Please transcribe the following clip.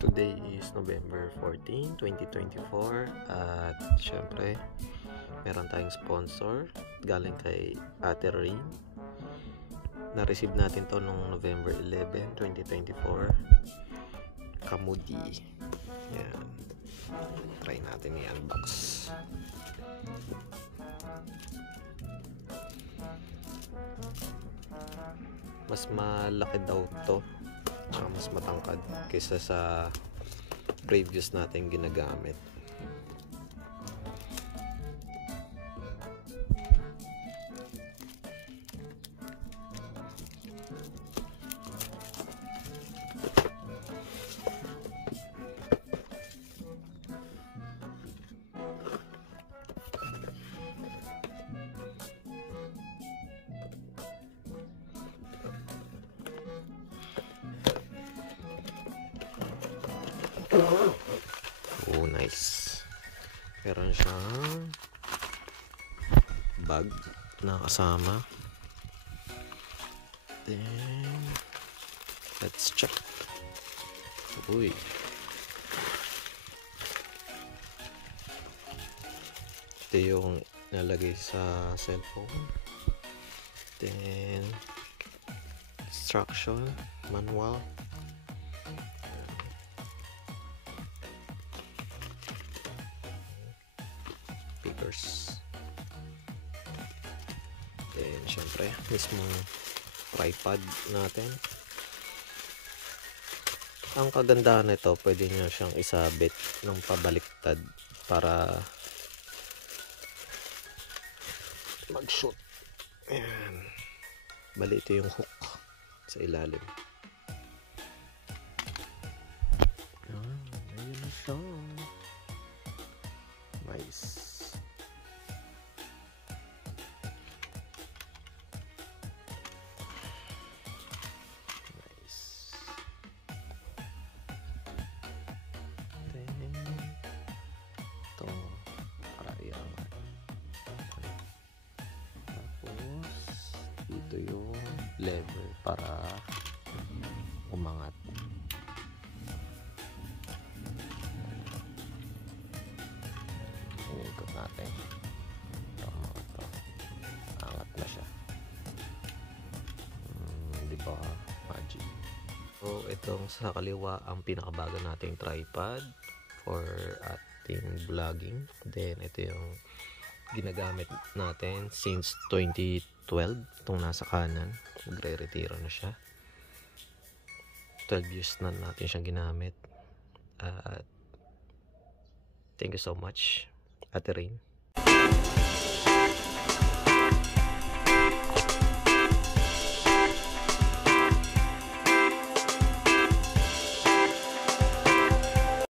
Today is November 14, 2024 at syempre meron tayong sponsor galing kay Ate Rain. Na-receive natin to nung November 11, 2024. Kamudi. Yan. Try natin i-unbox. Mas malaki daw to, tsaka mas matangkad kaysa sa previous natin ginagamit. Oh, nice. Meron siyang bag na kasama. Then let's check. Uy. Ito yung nalagay sa cellphone. Then instruction manual. Papers. Then syempre mismong tripod natin. Ang kagandahan nito, pwede nyo siyang isabit ng pabaliktad para mag-shoot. Ayan. Bali ito yung hook sa ilalim. Ayun na siya. Nice. Ito yung lever para umangat. Inikot natin. Ito. Angat na siya. Di ba magic? So itong sa kaliwa ang pinakabago nating tripod for ating vlogging. Then ito yung ginagamit natin since 2012. Itong nasa kanan, magre-retiro na siya. 12 years na natin siyang ginamit. Thank you so much, Ate Rain.